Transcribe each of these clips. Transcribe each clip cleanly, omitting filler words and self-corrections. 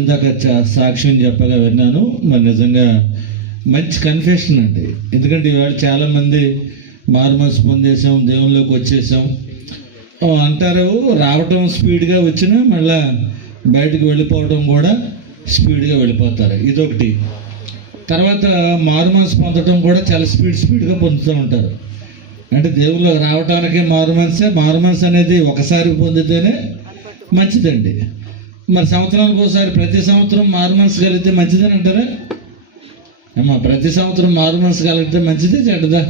ఇందాక సాక్ష్యం చెప్పగా విన్నాను. మరి నిజంగా మంచి కన్ఫెషన్ అండి. ఎందుకంటే ఇవాళ చాలామంది మారుమనసు పొందేసాం, దేవుళ్ళలోకి వచ్చేసాం అంటారు. రావటం స్పీడ్గా వచ్చినా మళ్ళా బయటకు వెళ్ళిపోవడం కూడా స్పీడ్గా వెళ్ళిపోతారు. ఇదొకటి. తర్వాత మారుమనసు పొందడం కూడా చాలా స్పీడ్గా పొందుతూ ఉంటారు. అంటే దేవుళ్ళకి రావటానికి మారుమనసు అనేది ఒకసారి పొందితేనే మంచిదండి. మరి సంవత్సరానికి ఒకసారి ప్రతి సంవత్సరం మారుమనసు కలిగితే మంచిదని అంటారా అమ్మా? ప్రతి సంవత్సరం మారుమనసు కలిగితే మంచిదే చెడ్డదా?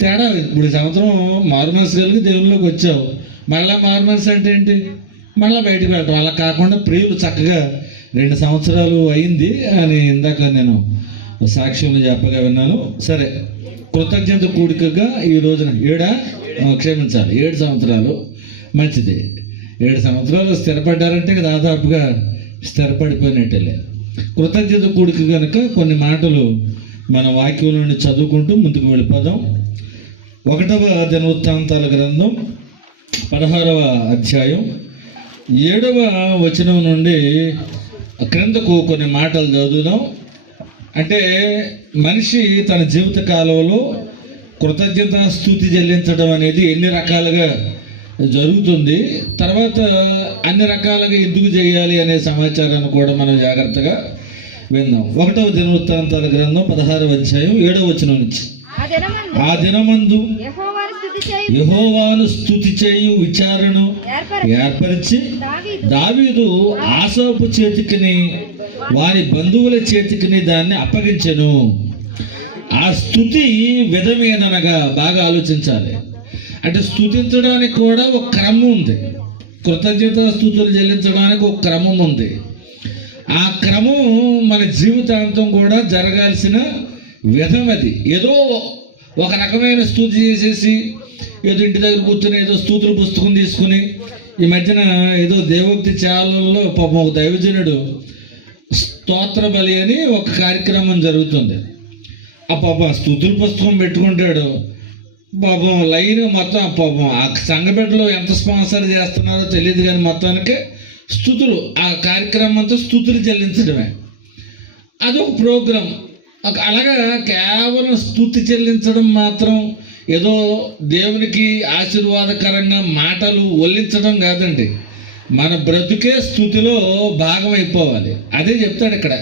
తేడా. ఇప్పుడు సంవత్సరం మారుమనసు కలిగి దేవుళ్ళలోకి వచ్చావు, మళ్ళీ మారుమనసు అంటే ఏంటి? మళ్ళీ బయటకు వెళ్ళటం. అలా కాకుండా ప్రియులు చక్కగా 2 సంవత్సరాలు అయింది అని ఇందాక నేను సాక్ష్యంలో చెప్పగా విన్నాను. సరే, కృతజ్ఞత కూడికగా ఈ రోజున 7 సంవత్సరాలు మంచిది. 7 సంవత్సరాలు స్థిరపడ్డారంటే దాదాపుగా స్థిరపడిపోయినట్టేలే. కృతజ్ఞత కూడిక కనుక కొన్ని మాటలు మన వాక్యం నుండి చదువుకుంటూ ముందుకు వెళ్ళిపోదాం. 1వ దినవృత్తాంతాల గ్రంథం 16వ అధ్యాయం 7వ వచనం నుండి క్రిందకు కొన్ని మాటలు చదువుదాం. అంటే మనిషి తన జీవిత కాలంలో కృతజ్ఞత స్తుతి చెల్లించడం అనేది ఎన్ని రకాలుగా జరుగుతుంది, తర్వాత అన్ని రకాలుగా ఎందుకు చేయాలి అనే సమాచారాన్ని కూడా మనం జాగ్రత్తగా విందాం. 1వ దినవృత్తాంతాల గ్రంథం 16వ అధ్యాయం 7వ వచనం నుంచి. ఆ దినమందు యెహోవాను స్తుతి చేయు విచారణను ఏర్పరిచి దావీదు ఆసోపు చేతికిని వారి బంధువుల చేతికిని దాన్ని అప్పగించెను. ఆ స్తుతి విధమేననగా బాగా ఆలోచించాలి. అంటే స్తుతించడానికి కూడా ఒక క్రమం ఉంది. కృతజ్ఞత స్తుతులు చెల్లించడానికి ఒక క్రమం ఉంది. ఆ క్రమం మన జీవితాంతం కూడా జరగాల్సిన విధం అది. ఏదో ఒక రకమైన స్తుతి చేసేసి ఏదో ఇంటి దగ్గర కూర్చొని ఏదో స్తుతుల పుస్తకం తీసుకుని, ఈ మధ్యన ఏదో దేవోక్తి ఛానల్లో పాపం ఒక దైవజనుడు స్తోత్ర బలి అని ఒక కార్యక్రమం జరుగుతుంది. ఆ పాపం స్తుతుల పుస్తకం పెట్టుకుంటాడు. పాపం లైన్ మొత్తం పాపం ఆ సంఘబిడ్డలో ఎంత స్పాన్సర్ చేస్తున్నారో తెలియదు, కానీ మొత్తానికి స్తుతులు, ఆ కార్యక్రమం అంతా స్తుతులు చెల్లించడమే. అదొక ప్రోగ్రాం. అలాగా కేవలం స్తుతి చెల్లించడం మాత్రం ఏదో దేవునికి ఆశీర్వాదకరంగా మాటలు ఒల్లించడం కాదండి. మన బ్రతుకే స్తుతిలో భాగం అయిపోవాలి. అదే చెప్తాడు ఇక్కడ.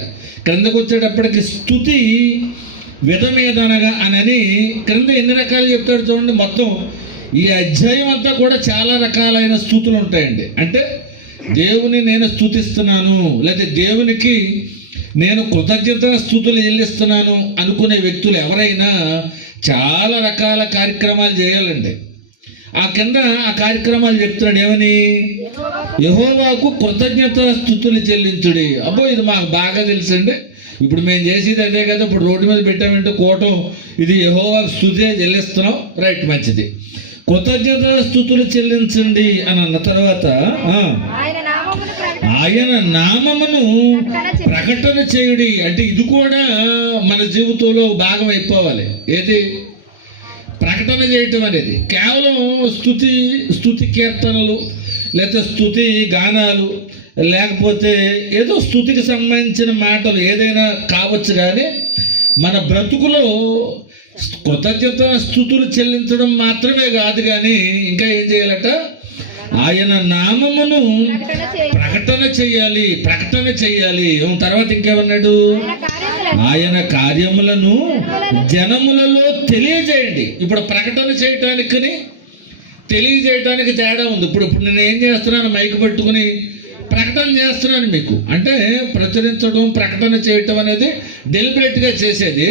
క్రిందకు వచ్చేటప్పటికి స్తుతి విధమేదనగా అని క్రింద ఎన్ని రకాలు చెప్తాడు చూడండి. మొత్తం ఈ అధ్యాయం అంతా కూడా చాలా రకాలైన స్తుతులు ఉంటాయండి. అంటే దేవుని నేను స్తుతిస్తున్నాను, లేదా దేవునికి నేను కృతజ్ఞత స్తుతులు చెల్లిస్తున్నాను అనుకునే వ్యక్తులు ఎవరైనా చాలా రకాల కార్యక్రమాలు చేయాలండి. ఆ కింద ఆ కార్యక్రమాలు చెప్తున్నాడు. ఏమని? యెహోవాకు కృతజ్ఞత స్తుతులు చెల్లించుడి. అబ్బో, ఇది మాకు బాగా తెలుసండి. ఇప్పుడు మేము చేసేది అదే కదా. ఇప్పుడు రోడ్డు మీద పెట్టామంటే కోటం ఇది యెహోవాకు స్తుతి చెల్లిస్తున్నాం, రైట్, మంచిది. కృతజ్ఞత స్తుతులు చెల్లించండి అని అన్న తర్వాత ఆయన నామమును ప్రకటన చేయుడి. అంటే ఇది కూడా మన జీవితంలో భాగం అయిపోవాలి. ఏది? ప్రకటన చేయటం అనేది. కేవలం స్తుతి కీర్తనలు, లేకపోతే స్తుతి గానాలు, లేకపోతే ఏదో స్తుతికి సంబంధించిన మాటలు ఏదైనా కావచ్చు, కానీ మన బ్రతుకులో కృతజ్ఞత స్తుతులు చెల్లించడం మాత్రమే కాదు, కానీ ఇంకా ఏం చేయాలట? ఆయన నామమును ప్రకటన చేయాలి. తర్వాత ఇంకేమన్నాడు? ఆయన కార్యములను జనములలో తెలియజేయండి. ఇప్పుడు ప్రకటన చేయటానికి తెలియజేయటానికి తేడా ఉంది. ఇప్పుడు నేను ఏం చేస్తున్నాను? మైక్ పట్టుకుని ప్రకటన చేస్తున్నాను మీకు. అంటే ప్రచురించడం, ప్రకటన చేయటం అనేది డెలిబరేట్గా చేసేది.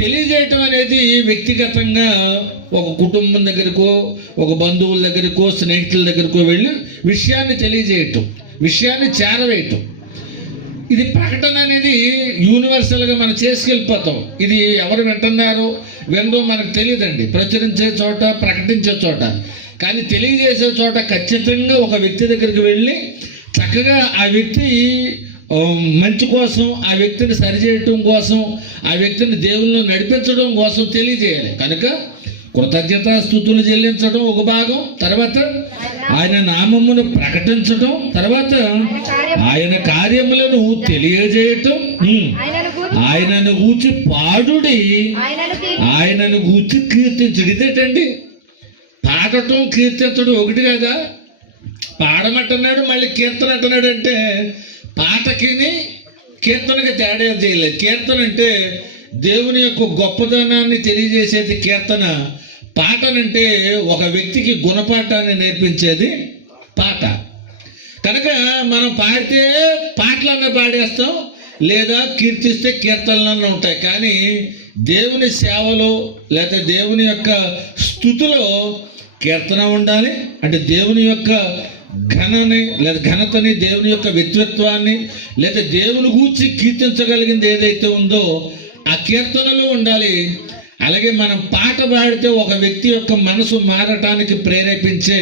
తెలియజేయటం అనేది వ్యక్తిగతంగా ఒక కుటుంబం దగ్గరకో, ఒక బంధువుల దగ్గరకో, స్నేహితుల దగ్గరకో వెళ్ళి విషయాన్ని తెలియజేయటం, విషయాన్ని చేరవేయటం. ఇది ప్రకటన అనేది యూనివర్సల్గా మనం చేసుకెళ్ళిపోతాం. ఇది ఎవరు వింటున్నారో వినదో మనకు తెలియదండి. ప్రచురించే చోట, ప్రకటించే చోట, కానీ తెలియజేసే చోట ఖచ్చితంగా ఒక వ్యక్తి దగ్గరికి వెళ్ళి చక్కగా ఆ వ్యక్తి మంచి కోసం, ఆ వ్యక్తిని సరిచేయటం కోసం, ఆ వ్యక్తిని దేవుళ్ళు నడిపించడం కోసం తెలియజేయాలి. కనుక కృతజ్ఞత స్తుతులు చెల్లించడం ఒక భాగం. తర్వాత ఆయన నామమును ప్రకటించటం, తర్వాత ఆయన కార్యములను తెలియజేయటం, ఆయనను గూర్చి పాడుడి, ఆయనను గూర్చి కీర్తించుడు. ఇదేటండి పాడటం కీర్తించడం ఒకటి కదా. పాడమంటున్నాడు, మళ్ళీ కీర్తన అంటున్నాడు. అంటే పాటకి కీర్తనకి తేడా చేయలేదు. కీర్తన అంటే దేవుని యొక్క గొప్పతనాన్ని తెలియజేసేది కీర్తన. పాటనంటే ఒక వ్యక్తికి గుణపాఠాన్ని నేర్పించేది పాట. కనుక మనం పాడితే పాటలన్నా పాడేస్తాం, లేదా కీర్తిస్తే కీర్తనలన్నా ఉంటాయి. కానీ దేవుని సేవలో లేదా దేవుని యొక్క స్తుతిలో కీర్తన ఉండాలి. అంటే దేవుని యొక్క ఘనతని, దేవుని యొక్క వ్యక్తిత్వాన్ని, లేదా దేవుని గూర్చి కీర్తించగలిగింది ఏదైతే ఉందో ఆ కీర్తనలో ఉండాలి. అలాగే మనం పాట పాడితే ఒక వ్యక్తి యొక్క మనసు మారటానికి ప్రేరేపించే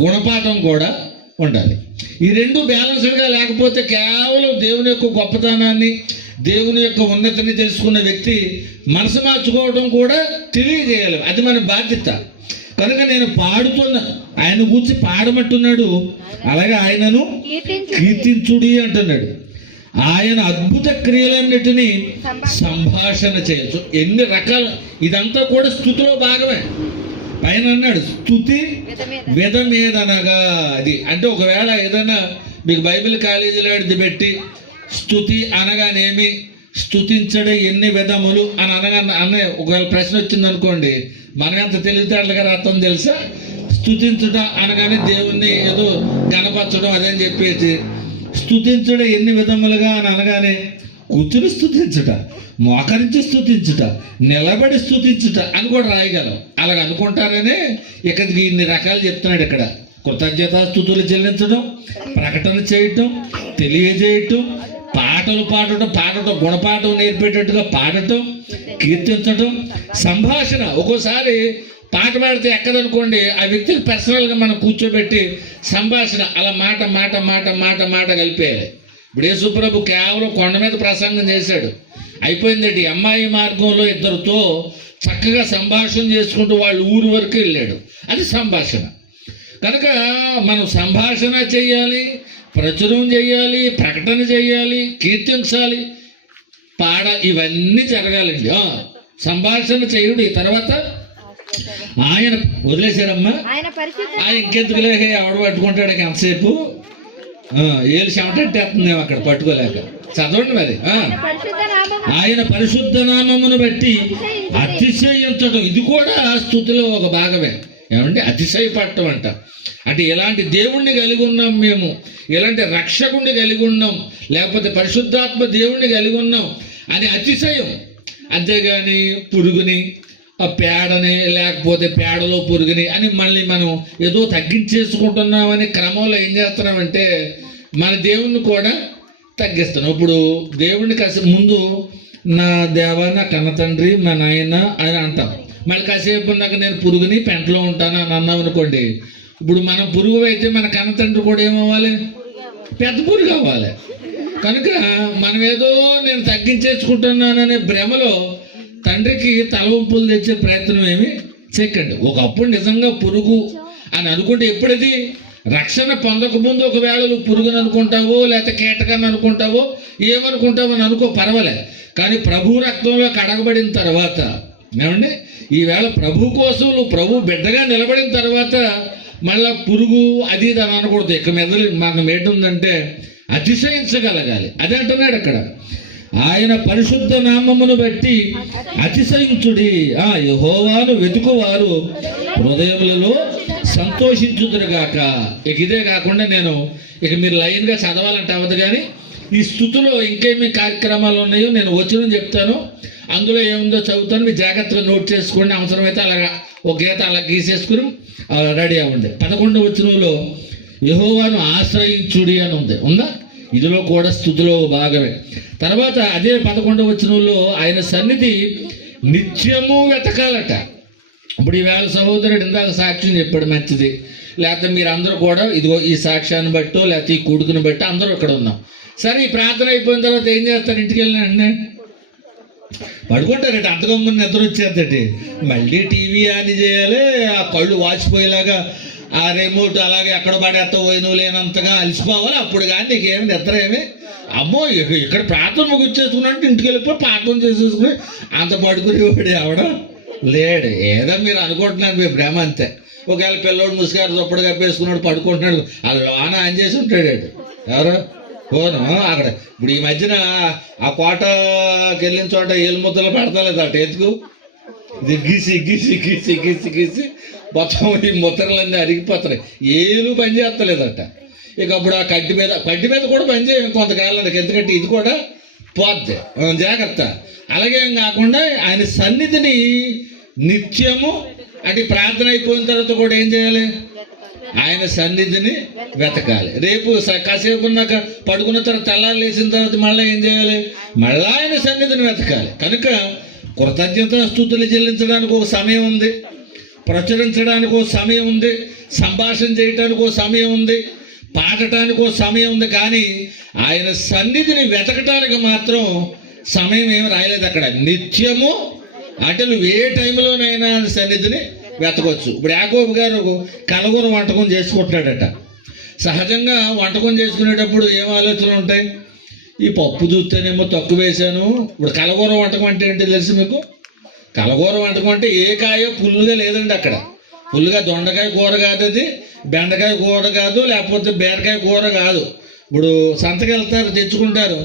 గుణపాఠం కూడా ఉండాలి. ఈ రెండు బ్యాలెన్స్డ్గా లేకపోతే కేవలం దేవుని యొక్క గొప్పతనాన్ని, దేవుని యొక్క ఉన్నతిని తెలుసుకున్న వ్యక్తి మనసు మార్చుకోవడం కూడా తెలియజేయాలి. అది మన బాధ్యత. కనుక నేను పాడుతున్నా, ఆయన గురించి పాడమంటున్నాడు, అలాగే ఆయనను కీర్తించుడి అంటున్నాడు. ఆయన అద్భుత క్రియలన్నిటినీ సంభాషణ చేయొచ్చు. ఎన్ని రకాలు, ఇదంతా కూడా స్తుతిలో భాగమే. పైన అన్నాడు స్తుతి విధమేదనగా. అది అంటే ఒకవేళ ఏదైనా మీకు బైబిల్ కాలేజీలో పెట్టి స్తుతి అనగానేమి, స్తుతించడం ఎన్ని విధములు అని అనే ఒకవేళ ప్రశ్న వచ్చింది అనుకోండి, మనం ఎంత తెలివితేటలుగా అర్థం తెలుసా? స్తుతించుట అనగానే దేవుణ్ణి ఏదో గణపరచడం అదని చెప్పేసి, స్తుతించడం ఎన్ని విధములుగా అని అనగానే కూర్చుని స్తుతించుట, మోకరించి స్తుతించుట, నిలబడి స్తుతించుట అని కూడా రాయగలం. అలాగ అనుకుంటారనే ఇక్కడికి ఇన్ని రకాలు చెప్తున్నాడు. ఇక్కడ కృతజ్ఞతాస్తుతులు చెల్లించడం, ప్రకటన చేయటం, తెలియజేయటం, పాటలు పాడటం, గుణపాఠం నేర్పేటట్టుగా పాడటం, కీర్తించటం, సంభాషణ. ఒక్కోసారి పాట పాడితే ఎక్కదనుకోండి, ఆ వ్యక్తికి పర్సనల్గా మనం కూర్చోబెట్టి సంభాషణ అలా మాట మాట మాట మాట మాట కలిపేయాలి. ఇప్పుడు యేసుప్రభు కేవలం కొండ మీద ప్రసంగం చేశాడు, అయిపోయిందండి. అమ్మాయి మార్గంలో ఇద్దరితో చక్కగా సంభాషణ చేసుకుంటూ వాళ్ళు ఊరి వరకు వెళ్ళాడు. అది సంభాషణ. కనుక మనం సంభాషణ చేయాలి, ప్రచురం చేయాలి, ప్రకటన చేయాలి, కీర్తించాలి, ఇవన్నీ జరగాలండి. సంభాషణ చేయుడి. తర్వాత ఆయన వదిలేశారమ్మా, ఆయన ఇంకెందుకులే ఎవడ పట్టుకుంటాడు ఎంతసేపు, ఏళ్ళు చెమటట్టేస్తుందేమో అక్కడ పట్టుకోలేక. చదవండి మరి. ఆయన పరిశుద్ధ నామమును బట్టి అతిశయించడం, ఇది కూడా స్తుతిలో ఒక భాగమే. ఏమంటే అతిశయపడటం అంట. అంటే ఇలాంటి దేవుణ్ణి కలిగి ఉన్నాం మేము, ఇలాంటి రక్షకుణ్ణి కలిగి ఉన్నాం, లేకపోతే పరిశుద్ధాత్మ దేవుణ్ణి కలిగి ఉన్నాం అని అతిశయం. అంతేగాని పురుగుని, ఆ పేడని, లేకపోతే పేడలో పురుగుని అని మళ్ళీ మనం ఏదో తగ్గించేసుకుంటున్నామని క్రమంలో ఏం చేస్తున్నామంటే మన దేవుణ్ణి కూడా తగ్గిస్తున్నాం. ఇప్పుడు దేవుణ్ణి ముందు నా దేవ, నా కన్న తండ్రి, మా నాయన అని అంటాం. మళ్ళీ కాసేపు ఉన్నాక నేను పురుగుని పెంటలో ఉంటాను అని అన్నాం అనుకోండి. ఇప్పుడు మనం పురుగు అయితే మన కన్న తండ్రి కూడా ఏమవ్వాలి? పెద్ద పురుగు అవ్వాలి. కనుక మనం ఏదో నేను తగ్గించేసుకుంటున్నాననే భ్రమలో తండ్రికి తలవంపులు తెచ్చే ప్రయత్నం ఏమి చేయకండి. ఒకప్పుడు నిజంగా పురుగు అని అనుకుంటే, ఎప్పుడది రక్షణ పొందకముందు ఒకవేళ నువ్వు పురుగుని అనుకుంటావో, లేకపోతే కీటకాన్ని అనుకుంటావో, ఏమనుకుంటావో అని అనుకో, పర్వాలే. కానీ ప్రభు రక్తంలో కడగబడిన తర్వాత, ఏమండి, ఈవేళ ప్రభు కోసం నువ్వు ప్రభు బిడ్డగా నిలబడిన తర్వాత మళ్ళా పురుగు అది అని అనకూడదు. ఇక మీద మాకు మేటుందంటే అతిశయించగలగాలి. అదే అంటున్నాడు అక్కడ. ఆయన పరిశుద్ధ నామమును బట్టి అతిశయించుడి. యెహోవాను వెతుకువారు హృదయములలో సంతోషించుదురుగాక. ఇదే కాకుండా మీరు లైన్గా చదవాలంటే అవ్వదు, కానీ ఈ స్థుతిలో ఇంకేమి కార్యక్రమాలు ఉన్నాయో నేను వచనం చెప్తాను, అందులో ఏముందో చదువుతాను, మీరు జాగ్రత్తగా నోట్ చేసుకోండి. అవసరమైతే అలాగా ఒక గీత అలా గీసేసుకుని రెడీ అవ్వండి. 11వ వచనంలో యెహోవాను ఆశ్రయించుడి అని ఉందా? ఇదిలో కూడా స్తుతిలో భాగమే. తర్వాత అదే 11వ వచనంలో ఆయన సన్నిధి నిత్యము వెతకాలట. ఇప్పుడు ఈవేళ సహోదరుడు ఇందాక సాక్ష్యం చెప్పాడు, మంచిది. లేకపోతే మీరు అందరూ కూడా ఇదిగో ఈ సాక్ష్యాన్ని బట్టో లేకపోతే ఈ కొడుకుని బట్టి అందరూ ఇక్కడ ఉన్నాం. సరే, ఈ ప్రార్థన అయిపోయిన తర్వాత ఏం చేస్తారు? ఇంటికి వెళ్ళిన వెంటనే పడుకుంటారట. అంతకమ్మ నిద్ర వచ్చేద్దటి, మళ్ళీ టీవీ ఆన్ చేయాలి, ఆ కళ్ళు వాచిపోయేలాగా ఆ రిమోట్ అలాగే ఎక్కడ పడేస్తా పోయినవు లేనంతగా అలసిపోవాలి. అప్పుడు కానీ నీకేమి నిద్ర ఏమి అమ్మో ఇక్కడ ప్రార్థన ముగించేసుకున్నట్టు ఇంటికి వెళ్ళిపోయి ప్రార్థన చేసేసుకుని అంత పడుకునేవాడు ఎవడం లేడు. ఏదో మీరు అనుకుంటున్నారు మీ భ్రమ అంతే. ఒకవేళ పిల్లోడు ముసుగారు దుప్పటి కప్పేసుకున్నాడు పడుకుంటున్నాడు, ఆ లోన ఆన్ చేసి ఉంటాడు. ఎవరు ఫోను అక్కడ. ఇప్పుడు ఈ మధ్యన ఆ కోటకి వెళ్ళిన చోట ఏలు ముద్దలు పెడతలేదు అటు ఎత్తుకు ఇది గీసి గీసి గీసి గీసి గీసి మొత్తం ఈ ముద్రలన్నీ అరిగిపోతున్నాయి, ఏలు పని చేస్తలేదట. ఇక అప్పుడు ఆ కడ్డి మీద కూడా పని చేయం కొంతకాలానికి, ఎందుకంటే ఇది కూడా పోద్ది, జాగ్రత్త. అలాగే కాకుండా ఆయన సన్నిధిని నిత్యము అంటే ప్రార్థన అయిపోయిన తర్వాత కూడా ఏం చేయాలి, ఆయన సన్నిధిని వెతకాలి. రేపు కాసేపు ఉన్నాక పడుకున్న తర్వాత తెల్లారు లేచిన తర్వాత మళ్ళీ ఏం చేయాలి, మళ్ళీ ఆయన సన్నిధిని వెతకాలి. కనుక కృతజ్ఞత స్తుతులు చెల్లించడానికి ఒక సమయం ఉంది, ప్రచురించడానికి ఒక సమయం ఉంది, సంభాషణ చేయడానికి ఒక సమయం ఉంది, పాడటానికి ఒక సమయం ఉంది. కానీ ఆయన సన్నిధిని వెతకటానికి మాత్రం సమయం ఏమి రాయలేదు అక్కడ. నిత్యము అంటే నువ్వు ఏ టైంలోనైనా సన్నిధిని వెతకొచ్చు. ఇప్పుడు యాకోబు గారు కలగూర వంటకం చేసుకుంటున్నాడట. సహజంగా వంటకం చేసుకునేటప్పుడు ఏం ఆలోచనలు ఉంటాయి, ఈ పప్పు చూస్తేనేమో తక్కువ వేశాను. ఇప్పుడు కలగూర వంటకం అంటే ఏంటి తెలుసు మీకు? కలగూర వంటకం అంటే ఏ కాయ పుల్లుగా లేదండి అక్కడ. పుల్లుగా దొండకాయ కూర కాదు, అది బెండకాయ కూర కాదు, లేకపోతే బీరకాయ కూర కాదు. ఇప్పుడు సంతకి వెళ్తారు, తెచ్చుకుంటారు,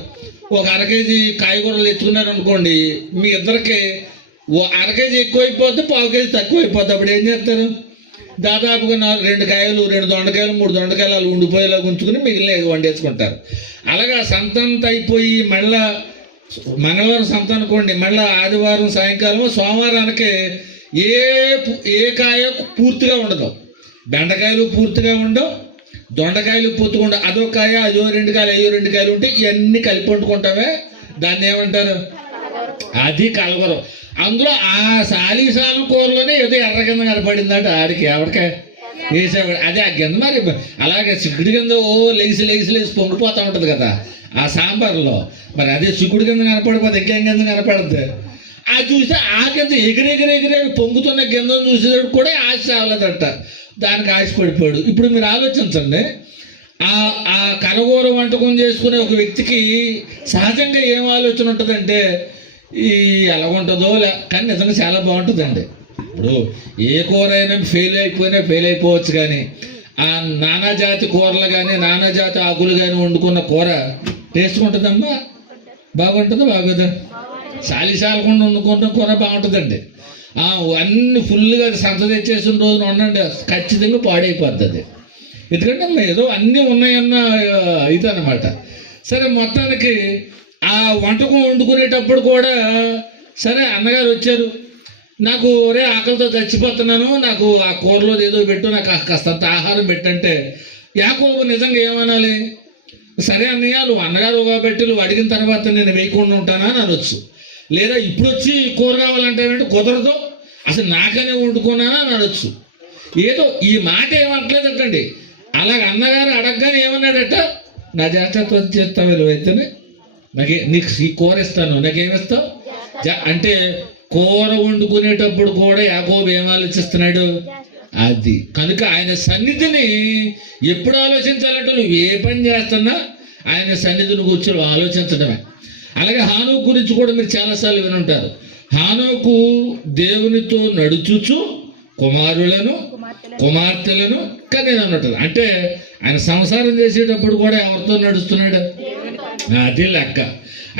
ఒక 1/2 కేజీ కాయగూరలు తెచ్చుకున్నారు అనుకోండి, మీ ఇద్దరికి 1/2 కేజీ ఎక్కువైపోతే 1/4 కేజీ తక్కువ అయిపోతే అప్పుడు ఏం చేస్తారు, దాదాపుగా 2 కాయలు 2 దొండకాయలు 3 దొండకాయలు అలా ఉండిపోయేలా ఉంచుకుని మిగిలిన వండేసుకుంటారు. అలాగా సంతంత అయిపోయి మళ్ళా మంగళవారం సంత అనుకోండి, మళ్ళీ ఆదివారం సాయంకాలం సోమవారానికి ఏ కాయ పూర్తిగా ఉండదు, బెండకాయలు పూర్తిగా ఉండవు, దొండకాయలు పూర్తిగా ఉండవు. అదో కాయ అదో 2 కాయలు అయ్యో 2 కాయలు ఉంటే ఇవన్నీ కలిపి వండుకుంటామే, దాన్ని ఏమంటారు, అది కలగూర. అందులో ఆ సాలీసాల కూరలోనే ఏదో ఎర్ర కింద కనపడిందట ఆడికి, ఎవరికే వేసేవాడు అదే ఆ కింద. మరి అలాగే చిక్కుడు కింద లేచి పొంగిపోతూ ఉంటుంది కదా ఆ సాంబార్లో, మరి అదే చిక్కుడు కింద కనపడిపోతే ఇంకేం కింద కనపడుతుంది. అది చూస్తే ఆ కింద ఎగిరెగిరెగిరే పొంగుతున్న కిందను చూసేటప్పుడు కూడా ఆశ చావలేదట, దానికి ఆశపడిపోయాడు. ఇప్పుడు మీరు ఆలోచించండి, ఆ కలగూర వంటకం చేసుకునే ఒక వ్యక్తికి సహజంగా ఏం ఆలోచన ఉంటుందంటే ఈ ఎలా ఉంటుందో కానీ నిజంగా చాలా బాగుంటుందండి. ఇప్పుడు ఏ కూర అయినా ఫెయిల్ అయిపోవచ్చు, కానీ ఆ నానాజాతి కూరలు కానీ నానాజాతి ఆకులు కానీ వండుకున్న కూర టేస్ట్గా ఉంటుందమ్మా, బాగుంటుందా బాగోదా? సాలిసాలకుండా వండుకున్న కూర బాగుంటుందండి. అన్ని ఫుల్గా సంత తెచ్చేసిన రోజున ఉండండి ఖచ్చితంగా పాడైపోద్ది అది, ఎందుకంటే ఏదో అన్నీ ఉన్నాయన్న ఇది అన్నమాట. సరే, మొత్తానికి ఆ వంటకం వండుకునేటప్పుడు కూడా సరే అన్నగారు వచ్చారు, నాకు ఒరే ఆకలితో చచ్చిపోతున్నాను, నాకు ఆ కూరలో ఏదో పెట్టు, నాకు కాస్తంత ఆహారం పెట్టంటే యాకోబు నిజంగా ఏమనాలి, సరే అన్నయ్య నువ్వు అన్నగారు కాబట్టి నువ్వు అడిగిన తర్వాత నేను వేయకుండా ఉంటానా అని అనొచ్చు. లేదా ఇప్పుడు వచ్చి కూర కావాలంటే కుదరదు, అసలు నాకనే వండుకున్నానా అని అనొచ్చు. ఏదో ఈ మాట ఏమంటలేదటండి. అలాగ అన్నగారు అడగగానే ఏమన్నాడట, నా చేస్తావు చేస్తావు అయితేనే నీకు ఈ కూర ఇస్తాను, నాకేమిస్తావు అంటే కూర వండుకునేటప్పుడు కూడా యాకోబు ఏం ఆలోచిస్తున్నాడు అది. కనుక ఆయన సన్నిధిని ఎప్పుడు ఆలోచించాలంటే నువ్వు ఏ పని చేస్తున్నా ఆయన సన్నిధిని కూర్చొని ఆలోచించడమే. అలాగే హానోకు గురించి కూడా మీరు చాలాసార్లు వినుంటారు. హానోకు దేవునితో నడుచుచు కుమారులను కుమార్తెలను కనేది అన్నట్టు. అంటే ఆయన సంసారం చేసేటప్పుడు కూడా ఎవరితో నడుస్తున్నాడు, అది లెక్క.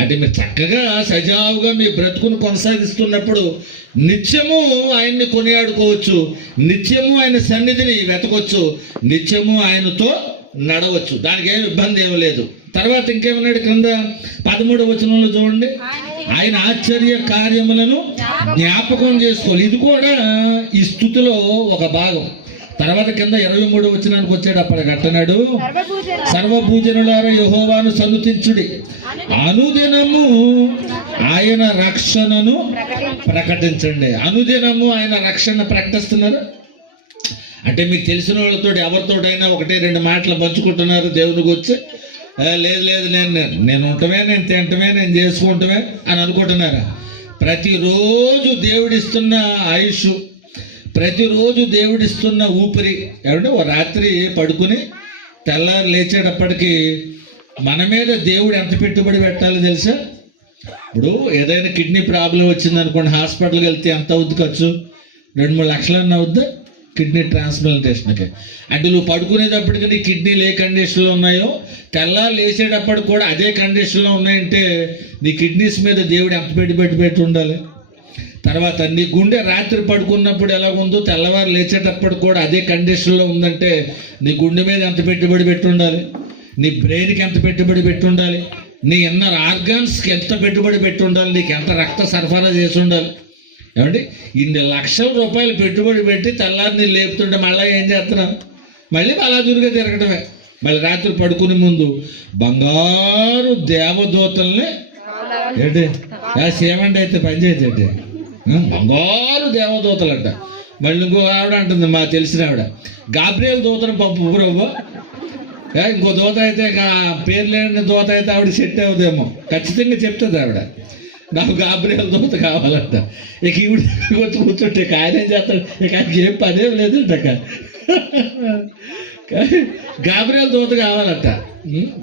అంటే మీరు చక్కగా సజావుగా మీ బ్రతుకును కొనసాగిస్తున్నప్పుడు నిత్యము ఆయన్ని కొనియాడుకోవచ్చు, నిత్యము ఆయన సన్నిధిని వెతకొచ్చు, నిత్యము ఆయనతో నడవచ్చు, దానికి ఏమి ఇబ్బంది ఏమి లేదు. తర్వాత ఇంకేమన్నాడు క్రింద 13వ వచనంలో చూడండి, ఆయన ఆశ్చర్య కార్యములను జ్ఞాపకం చేసుకోవాలి. ఇది కూడా ఈ స్తుతిలో ఒక భాగం. తర్వాత కింద 23వ వచనానికి వచ్చాడు, అప్పటికి అంటున్నాడు, సర్వభూజనులారా యెహోవాను సన్నుతించుడి, అనుదినము ఆయన రక్షణను ప్రకటించండి. అనుదినము ఆయన రక్షణ ప్రకటిస్తున్నారు అంటే మీకు తెలిసిన వాళ్ళతో ఎవరితోటైనా 1-2 మాటలు పంచుకుంటున్నారు దేవుని గురించి, లేదు నేను ఉండటమే, నేను తింటమే, నేను చేసుకుంటమే అని అనుకుంటున్నారా? ప్రతిరోజు దేవుడిస్తున్న ఆయుష్, ప్రతిరోజు దేవుడిస్తున్న ఊపిరి ఏమంటే ఓ రాత్రి పడుకుని తెల్లారి లేచేటప్పటికి మన మీద దేవుడు ఎంత పెట్టుబడి పెట్టాలి తెలుసా? ఇప్పుడు ఏదైనా కిడ్నీ ప్రాబ్లం వచ్చింది అనుకోండి, హాస్పిటల్కి వెళ్తే ఎంత అవుద్ది ఖర్చు? 2-3 లక్షలన్నా అవుద్దా కిడ్నీ ట్రాన్స్ప్లాంటేషన్కి? అంటే నువ్వు పడుకునేటప్పటికి నీ కిడ్నీలు ఏ కండిషన్లో ఉన్నాయో తెల్లారు లేచేటప్పటికి కూడా అదే కండిషన్లో ఉన్నాయంటే నీ కిడ్నీస్ మీద దేవుడు ఎంత పెట్టి ఉండాలి. తర్వాత నీ గుండె రాత్రి పడుకున్నప్పుడు ఎలాగుందో తెల్లవారు లేచేటప్పుడు కూడా అదే కండిషన్లో ఉందంటే నీ గుండె మీద ఎంత పెట్టుబడి పెట్టి ఉండాలి, నీ బ్రెయిన్కి ఎంత పెట్టుబడి పెట్టి ఉండాలి, నీ ఇన్నర్ ఆర్గాన్స్కి ఎంత పెట్టుబడి పెట్టి ఉండాలి, నీకు ఎంత రక్త సరఫరా చేసి ఉండాలి. ఏమండి ఇన్ని లక్షల రూపాయలు పెట్టుబడి పెట్టి తెల్లారి నీళ్ళు లేపుతుంటే మళ్ళీ ఏం చేస్తున్నావు? మళ్ళీ బలాదురుగా తిరగటమే. మళ్ళీ రాత్రి పడుకునే ముందు బంగారు దేవదూతల్ని ఏంటి సేవండి అయితే పనిచేసేటి బంగారు దేవదూతలంట. మళ్ళీ ఇంకో ఆవిడ అంటుంది, మా తెలిసిన ఆవిడ, గాబ్రియల్ దూతను పంపు ప్రభు. ఇంకో దూత అయితే పేరు లేని దూత అయితే ఆవిడ సెట్ అవుదేమో, ఖచ్చితంగా చెప్తుంది ఆవిడ, నాకు గాబ్రియల్ దూత కావాలంట. ఇక ఈవిడ వచ్చి కూర్చుంటే ఇక ఆయన ఏం చేస్తాడు, ఇక ఆయనకి ఏం పనేం లేదంట. గాబ్రియల్ దూత కావాలంట,